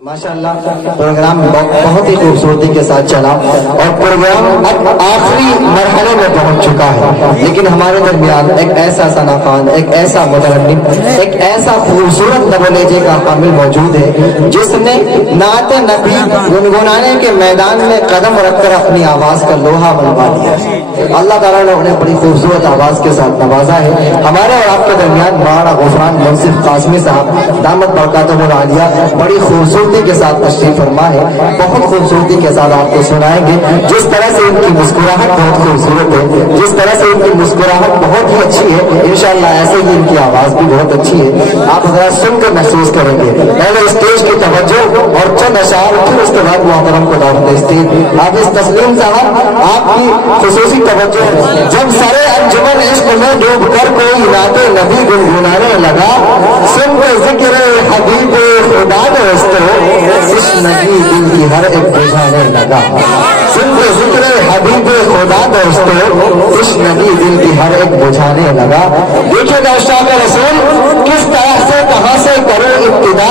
माशाअल्लाह प्रोग्राम बहुत ही खूबसूरती के साथ चला और प्रोग्राम अब आखिरी मरहले में पहुंच चुका है, लेकिन हमारे दरमियान एक ऐसा सना खान, एक ऐसा मुतरन्निम, एक ऐसा खूबसूरत दबलेजे का हामिल मौजूद है जिसने नाते नबी गुनगुनाने के मैदान में कदम रखकर अपनी आवाज का लोहा मनवा दिया। अल्लाह ताला ने उन्हें बड़ी खूबसूरत आवाज के साथ नवाजा है। हमारे और आपके दरमियान मौलाना गुफरान मुंसिफ कासमी साहब दामत बरकातुहुल आलिया बड़ी खूबसूरती के साथ तशरीफ फरमा है, बहुत खूबसूरती के साथ आपको सुनाएंगे। जिस तरह से उनकी मुस्कुराहट बहुत खूबसूरत है, जिस तरह से उनकी मुस्कुराहट बहुत ही अच्छी है, इंशाअल्लाह ऐसे ही इनकी आवाज भी बहुत अच्छी है। आप जरा सुनकर महसूस करेंगे। पहले स्टेज की तवज्जो और चंद अशार, फिर उसके बाद मोहतरम को दावत स्टेज। आप इस तस्लीम साहब आपकी खुसूसी तवज्जो। जब सारे अंजुमन इश्क में डूब कर कोई नाते नबी गुनगुनाने लगा, सुन के जिक्र हबीब खुदा दोस्तों इस नबी दिल की हर एक बुझाने लगा। सुन के जिक्र हबीब खुदा दोस्तों इस नबी दिल की हर एक बुझाने लगा। देखिएगा शाह रसूल किस तरह से कहां से करो इब्तिदा,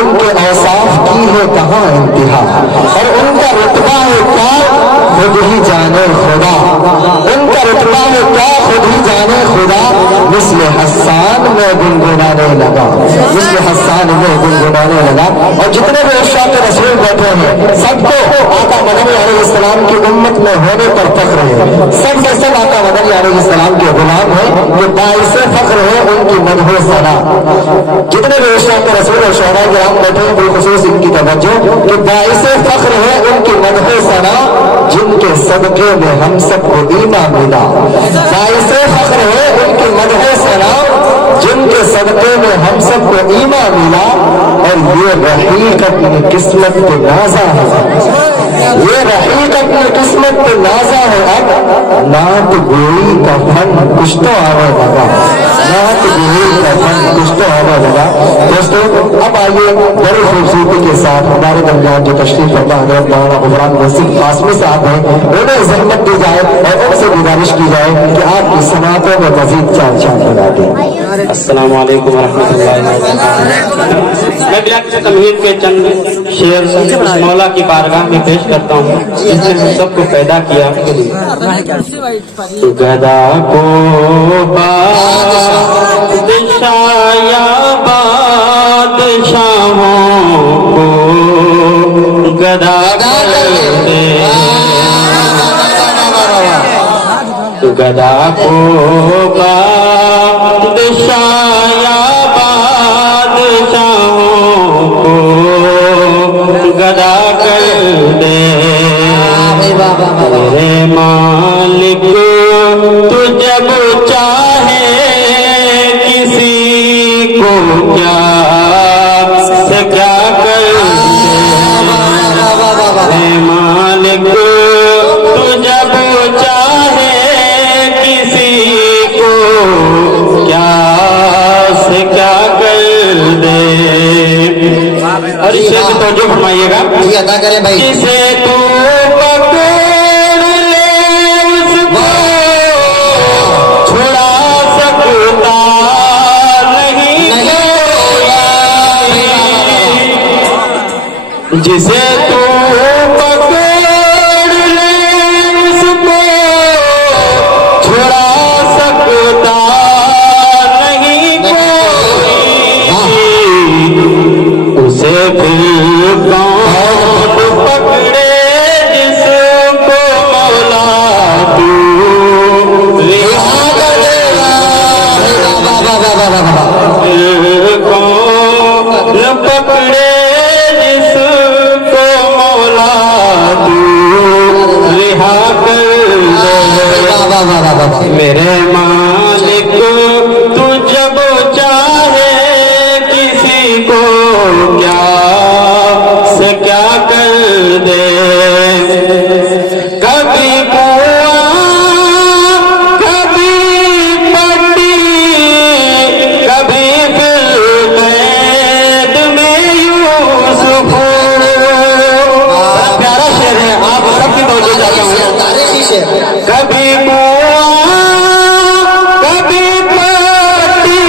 उनके औसाफ की है कहां इंतहा, और उनका रुतबा है क्या खुद ही जाने खुदा, उनका रुतबा है क्या खुद ही जाने खुदा। मिस्ल हस्सान में गुनगुनाने लगा, मिस्ल हस्सान में गुनगुनाने लगा। और जितने भी शाह के रसूल बैठे हैं सबको आका मदनी अलैहिस्सलाम की उम्मत में होने पर फख्र है। सब के सब आका मदनी अलैहिस्सलाम के गुलाम हैं, जो बाइसे फख्र है उनकी मदह सना। जितने भी शाह के रसूल और शोहरा किराम बैठे हैं बिलखुसूस इनकी तवज्जो कि बाइसे फख्र है उनकी मदह सना, जिनके सदके में हम सबको ईमान मिला। बाइसे फख्र है उनकी मदह सना, जिनके सदके में हम सबको ईमान मिला। और ये रहीक अपनी किस्मत पे नाजा है, ये रहीक अपनी किस्मत पे नाजा है। अब नात गोई का फन कुछ तो आने लगा, नात गोई का फन कुछ तो आने लगा। दोस्तों अब आइए बड़ी खूबसूरती के साथ हमारे दरमियान जो तशरीफ फरमा है मौलाना गुफरान मुंसिफ कासमी साहब हैं, उन्हें जहमत दी जाए और उनसे गुजारिश की जाए कि आपकी समातों में मजीद चार चांद लगा दें। अस्सलाम वालेकुम वरहमतुल्लाहि वबरकातुहू। मैं बिला किसी तमहीद के चंद शेर मौला की बारगाह में पेश करता हूँ, जिसने हम सबको पैदा किया। गदा को बादशाया बादशाहों को गदा कर दे, गदा को बादशाया बादशाहों को गदा कर दे। मेरे मालिक तू जब चाहे किसी को क्या से क्या कर दे। मालिक तू जब चाहे किसी को क्या से क्या कर दे। और इसे भी तवज्जो फरमाइएगा, अदा करें भाई। जिसे तू पकड़ ले उसको छुड़ा सकता नहीं कोई, जिसे तू पकड़ ले उसको छुड़ा सकता नहीं कोई। उसे फिर कौन पकड़े जिसको मौला तू रिहा कर देगा। कौन पकड़े जिसको मौला तू रिहा कर देगा। मेरे मालिक तू जब चाहे किसी को क्या से क्या कर दे। कभी कुआं कभी पट्टी कभी फिर कैद में यूसुफ। प्यारा शेर है, आप सबकी तवज्जो चाहता हूँ। कभी कभी पट्टी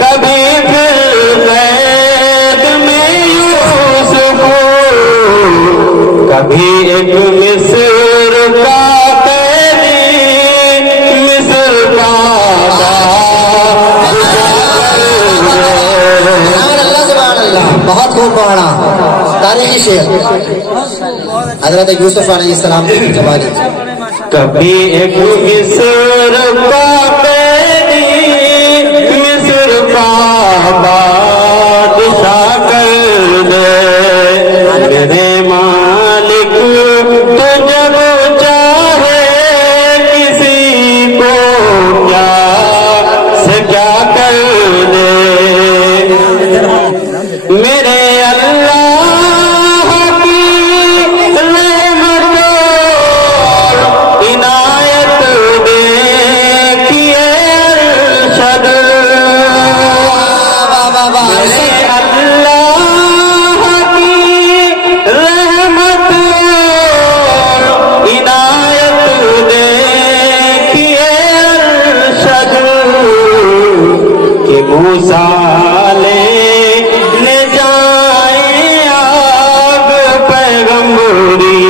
कभी फिर कैद में यूसुफ। پڑھنا تاریخی شعر حضرت یوسف علیہ السلام کی زبانی. کبھی ایک مصر کا قیدی مصر کا بادشاہ کر دے میرے مالک تو جب چاہے کسی کو کیا سے کیا کر دے میرے اللہ کی رحمت عنایت دیکھیے ارشد میرے اللہ کی رحمت عنایت دیکھیے ارشد کہ موسیٰ لے جائیں آگ پیغمبری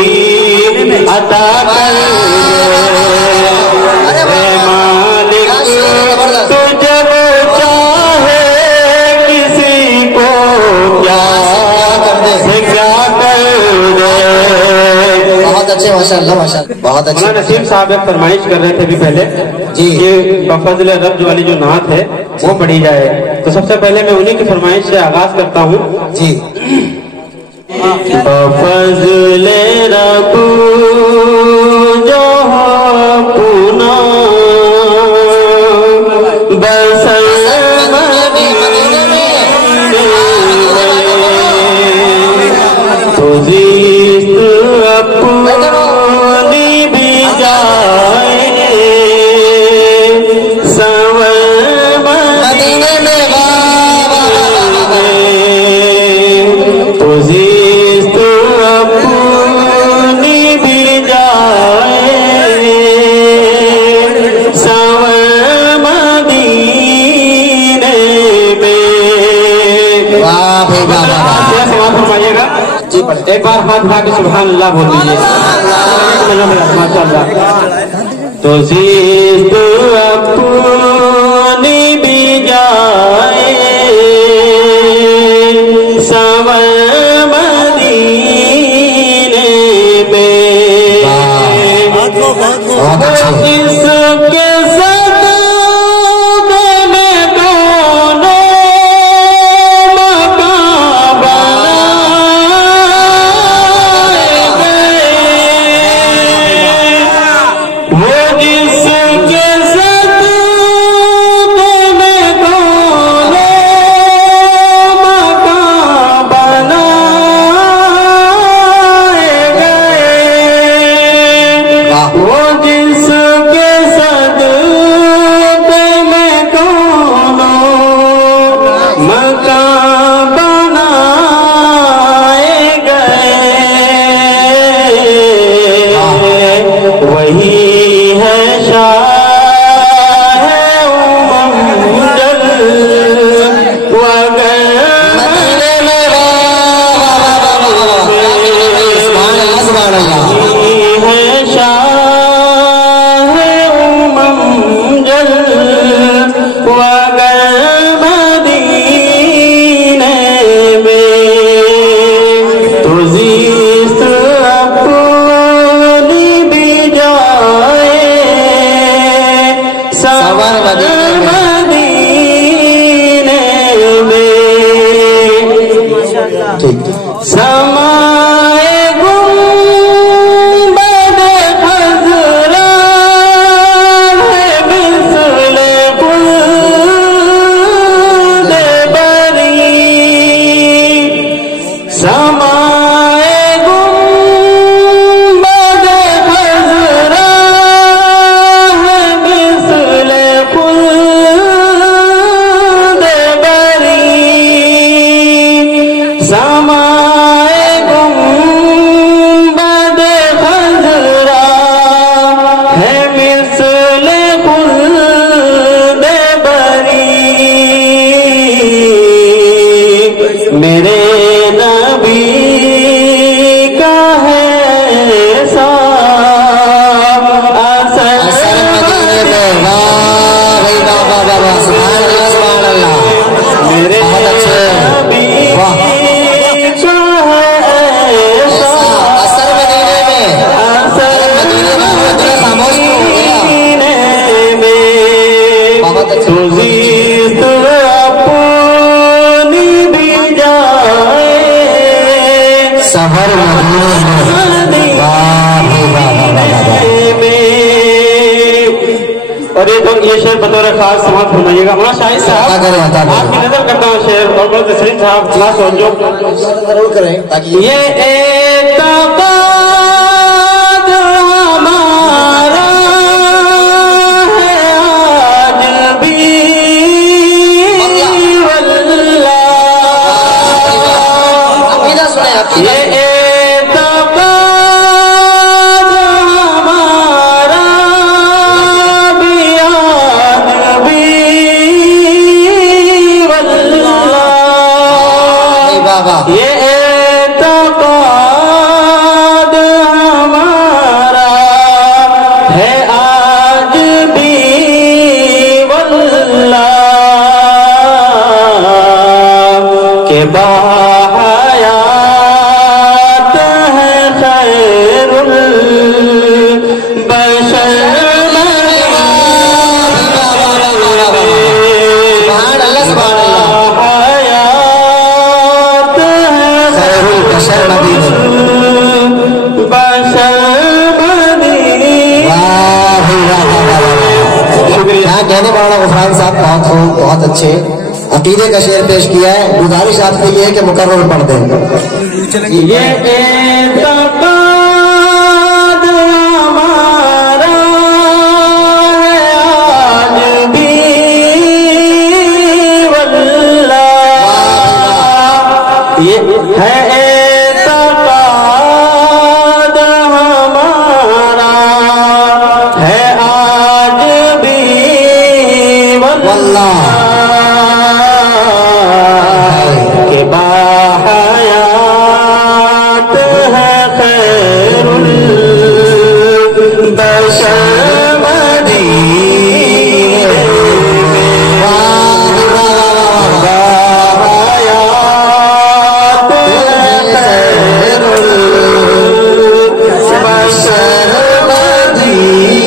عطا کر اے مالک تو جب چاہے کسی کو کیا سے کیا کر دے. بہت اچھے ماشاءاللہ ماشاءاللہ بہت اچھے. مولانا نسیم صاحب ایک فرمائش کر رہے تھے ابھی پہلے جی. کہ بفضل رب والی جو نعت ہے وہ پڑھی جائے تو سب سے پہلے میں انہی کی فرمائش سے آغاز کرتا ہوں. جی بفضل رب جو پونا بسر تو زیست اپنی بھی جائے سنور مدینے میں تو زیست اپنی بھی جائے سنور مدینے میں. فرمائیے گا ایک بار ہاتھ اٹھا کے سبحان اللہ بول دیجیے. ماشاء اللہ. تو زیست اپنی بھی جائے سنور مدینے میں جس کے صدقے میں دونوں مکان بنائے گئے وہ جس کے صدقے अल्फाज समाप्त फरमाइएगा। मौलाना शाहिद साहब आपकी नजर करता हूँ शेर और बहुत सलीम साहब क्लास और जो जरूर करें ताकि ये एतक़ाद हमारा है आज भी वल्लाह, ये एतक़ाद हमारा भी आज भी वल्लाह, ये एतक़ाद हमारा है आज भी वल्लाह, के बाहयात है खैरुल बशर कहने वाला गुफरान साहब बहुत अच्छे अकीदे का शेर पेश किया है। गुजारिश आपके लिए कि मुकर्रर पढ़ दें। ये एतक़ाद हमारा है आज भी वल्लाह, ये है एतक़ाद हमारा है आज भी वल्लाह, के बाहयात है खैरुल बशर मदीने में, बाहयात है खैरुल बशर मदीने में।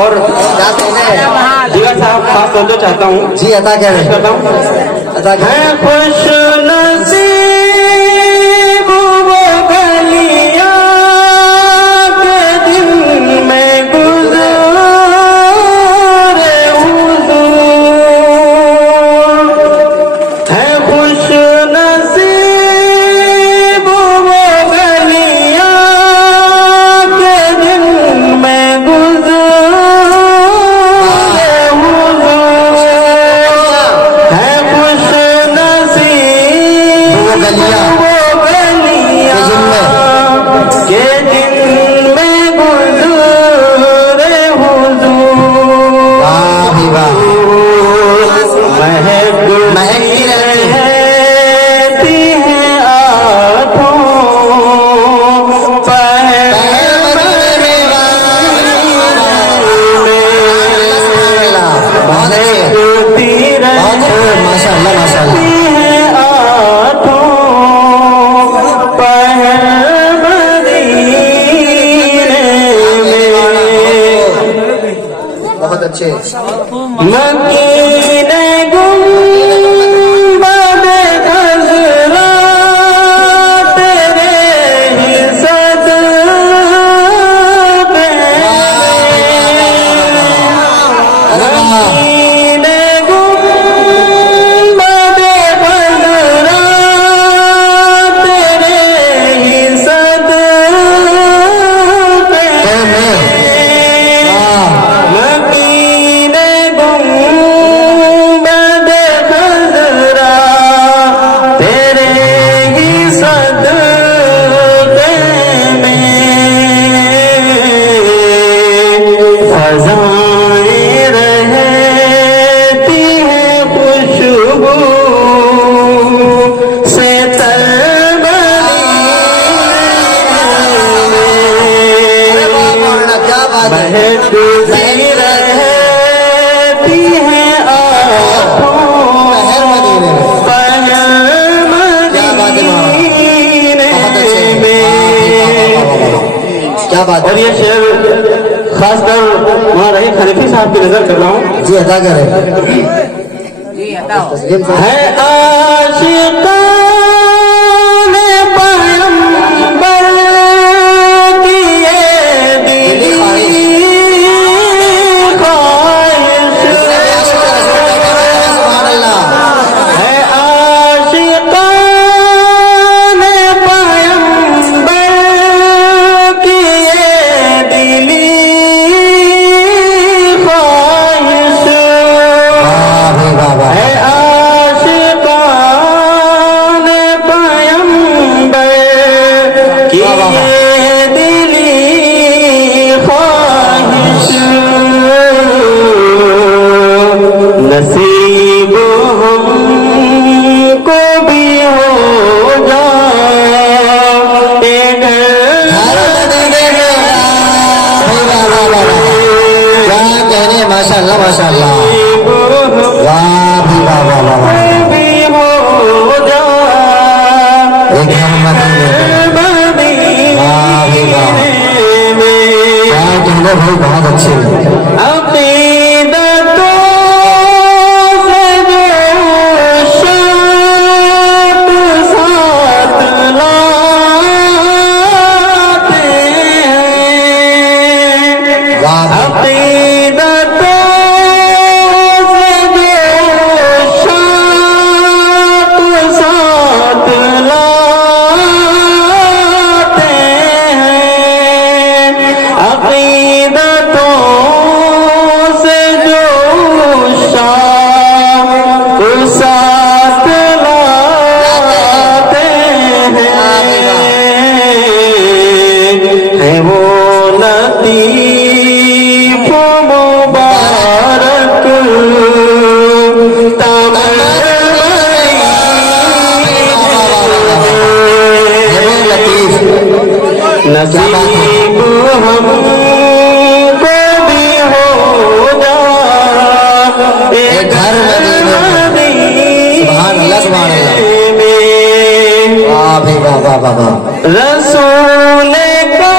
और जीवा साहब खास तवज्जो चाहता हूँ जी अता कह रहे करता हूँ। अता कह है खुश नसीब वो गलियां के दिन में गुज़रे हुज़ूर, है खुश नसीब वो गलियां के दिन में गुज़रे हुज़ूर, है खुश नसीब वो गलियां के दिन में गुज़रे हुज़ूर, महकती रहती है आँखों पहर महकती माशाअल्लाह माशाअल्लाह। रहती है आँखों पहर मदीने में, बहुत अच्छे मकीने गुंबद खज़रा तेरे ही सदक़े, मकीने गुंबद खज़रा तेरे ही सदक़े, मकीने गुंबद खज़रा तेरे ही सदक़े में, फ़ज़ाएं रहती हैं खुशबू से क्या बात है। बहती रहती है आँखों पहर मदीने में। पहर मदीने में। क्या बात और ये शेर खासकर वहाँ रही खलीफी साहब की नजर कर रहा हूँ। जी अदा करें है आशिक़ान पैगंबर की ये दिली نصیب ہم کو بھی ہو جائے ماشاء اللہ ماشاء اللہ واہ بھی واہ واہ واہ بھی ہو جائے ایک گھر مدینے واہ بھی واہ کہنے بھائی بہت اچھے ہیں نصیب ہم کو بھی ہو جائے گھر سبحان اللہ سبحان اللہ واہ بھی واہ واہ واہ واہ رسول کا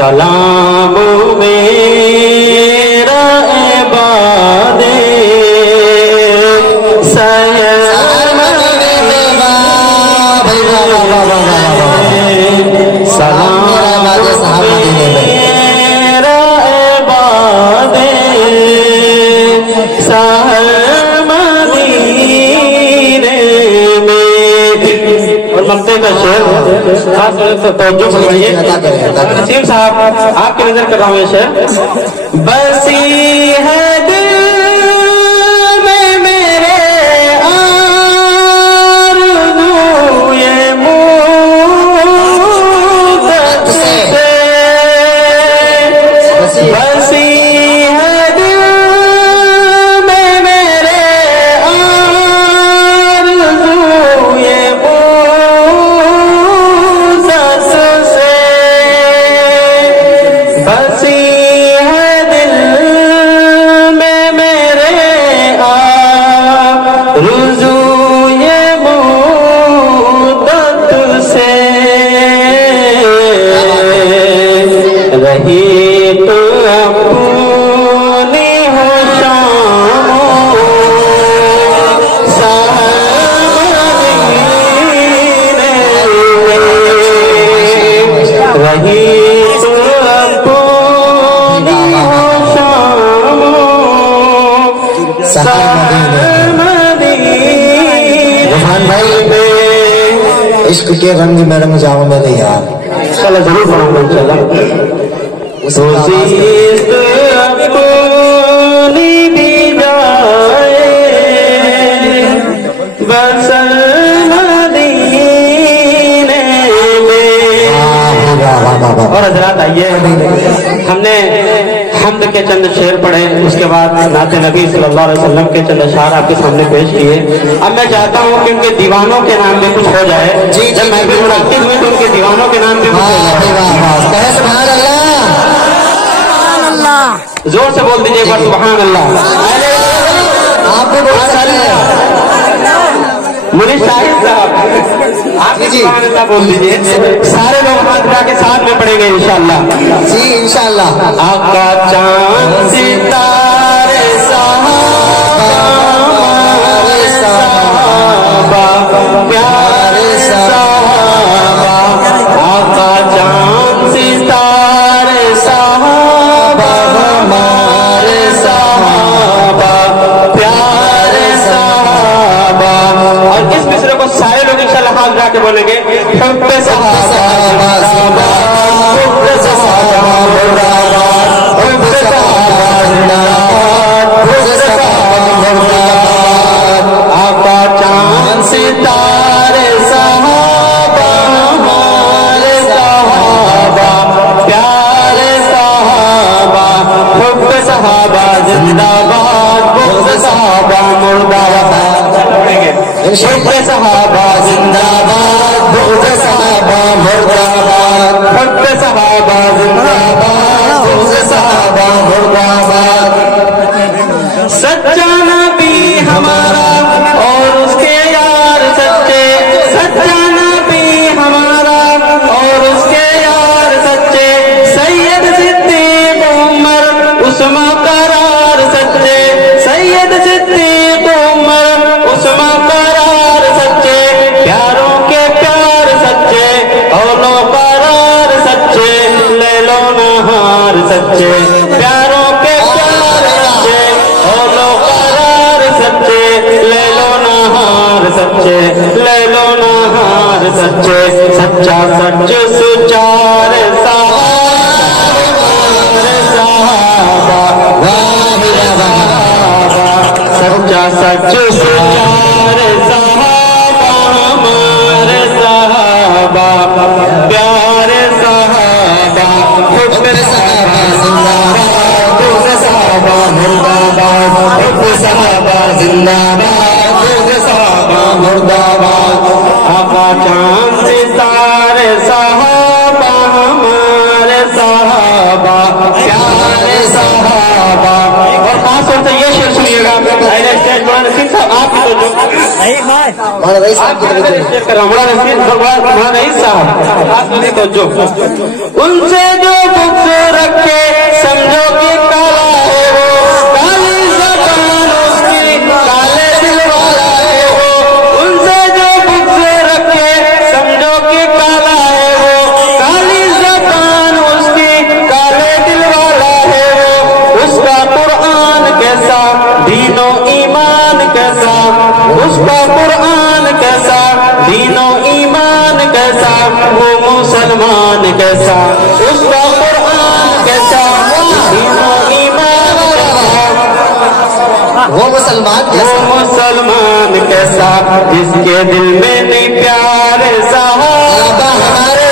سلام میرا عباد سلام میرا عباد سحر مدینے میں اور مقتے کا شعر خاص طور سے توجہ فرمائیے نسیم صاحب آپ کی نظر کر رہا ہوں یہ شعر بسی ہے دل میں میرے آرزو یہ مدت سے بسی ہے دل میں میرے آرزو یہ بسی ہے دل میں میرے آرزو یہ مدت سے رہی تو اپنی ہو شام رہی عشق کے رنگ میں رنگ جاؤں میں نہیں یار چلو ضرور پڑھوں گا اپنی بھی جائے بسل مدینے میں اور حضرات آئیے ہم نے حمد کے چند شعر پڑھے اس کے بعد نعت نبی صلی اللہ علیہ وسلم کے چند اشعار آپ کے سامنے پیش کیے اب میں چاہتا ہوں کہ ان کے دیوانوں کے نام بھی کچھ ہو جائے جب میں بھی منعقد ہوئی تو ان کے دیوانوں کے نام بھی کچھ ہو جائے سبحان اللہ زور سے بول دیجیے ایک بار سبحان اللہ آپ بھی بہت سارے منیش شاہد صاحب آپ بھی سبحان اللہ بول دیجیے سارے لوگ ہاتھ اٹھا کے ساتھ میں پڑھیں گے انشاءاللہ جی انشاءاللہ آقا چاند ستارے صحابہ پیارے صحابہ हाथ उठा के बोलेंगे हुब्ब सहाबा जिंदाबाद, हुब्ब सहाबा मुर्दाबाद, हुब्ब सहाबा जिंदाबाद, हुब्ब सहाबा मुर्दाबाद। आका चांद सितारे सहाबा हमारे सहाबा प्यारे सहाबा, हुब्ब सहाबा जिंदाबाद, हुब्ब सहाबा मुर्दाबाद। हुब्ब सहाबा जिंदाबाद, हुब्ब सहाबा मुर्दाबाद, हुब्ब सहाबा जिंदाबाद, हुब्ब सहाबा मुर्दाबाद। सच्चा नबी हमारा और उसके यार सच्चे, सच्चा नबी हमारा और उसके यार सच्चे, सैयद सिद्दीक उमर उस्मान करार सच्चे, सैयद सिद्दीक उमर उस्मान करार सच्चे, प्यारों के प्यार सच्चे, औलो करार सच्चे, लैलो नहार सच्चे, प्यारों के प्यार सच्चे, औलो करार सच्चे, लैलो नहार सच्चे, लैलो नहार सच्चे। सच्चा सच सुचार सहाबा सच्चा सच सुचार सहाबा हमारे सहाबा प्यारे सहाबा, हुब्ब सहाबा जिंदाबाद, हुब्ब सहाबा मुर्दाबाद, हुब्ब सहाबा जिंदाबाद, हुब्ब सहाबा मुर्दाबाद। आका चांद सितारे सहाबा हमारे सहाबा प्यारे सहाबा। और खास तौर से ये शेर सुनिएगा, स्टेज बड़ा नसीब साहब आप तो जो उनसे जो बुक्स रखे समझो कि काला है वो, काली ज़बान उसकी काले दिल वाला है वो। उनसे जो बुक्स रखे समझो कि काला है वो, काली ज़बान उसकी काले दिल वाला है वो। उसका कुरान कैसा दीनो ईमान कैसा, उसका कुरान कैसा दीनो ईमान कैसा, वो मुसलमान कैसा, उसका कुरान कैसा दीनो ईमान कैसा, वो मुसलमान वो मुसलमान कैसा, जिसके दिल में नहीं प्यारे सहाबा हमारे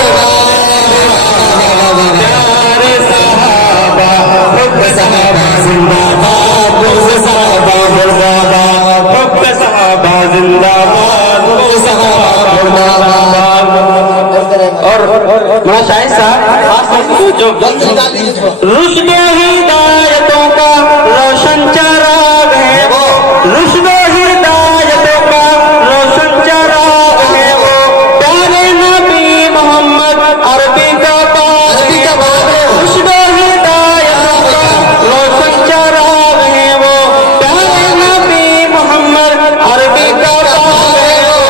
प्यारे सहाबा, हुब्ब सहाबा जिंदाबाद, हुब्ब सहाबा मुर्दाबाद, हुब्ब सहाबा जिंदाबाद, हुब्ब सहाबा मुर्दाबाद। और बड़ा शाहिद साहब जो रुश्द हिदायतों का रोशन चराग है वो, रुश्द हिदायतों का रोशन चराग है वो, प्यारे नबी मोहम्मद अरबी का बाग है वो। रुश्द हिदायतों का रोशन चराग है वो, प्यारे नबी मोहम्मद अरबी का बाग है वो।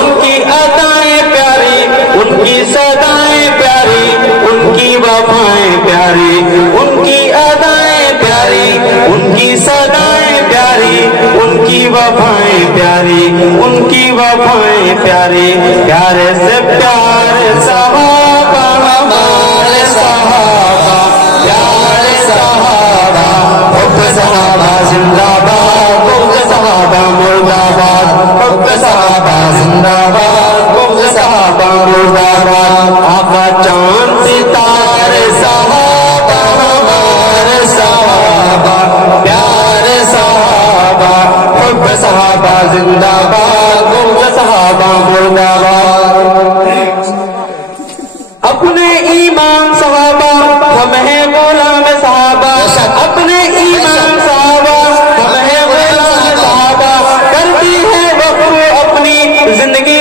उनकी अदाएं प्यारी, उनकी सदाएं प्यारी, उनकी वफाएं प्यारी, उनकी अदाएं प्यारी, उनकी सदाएं प्यारी, उनकी वफाएं प्यारी, उनकी वफाएं प्यारी। प्यारे से प्यारे सहाबा हमारे सहाबा प्यारे सहाबा, हुब्ब सहाबा जिंदाबाद, हुब्ब सहाबा मुर्दाबाद, हुब्ब सहाबा जिंदाबाद, हुब्ब सहाबा मुर्दाबाद। आका चांद सितारे सहाबा हमारे सहाबा प्यारे सहाबा, हुब्ब सहाबा जिंदाबाद, हुब्ब सहाबा मुर्दाबाद। अपने ईमान सहाबा हम हैं गुलाम सहाबा, अपने ईमान सहाबा हम हैं गुलाम सहाबा, करती है वक्फ अपनी जिंदगी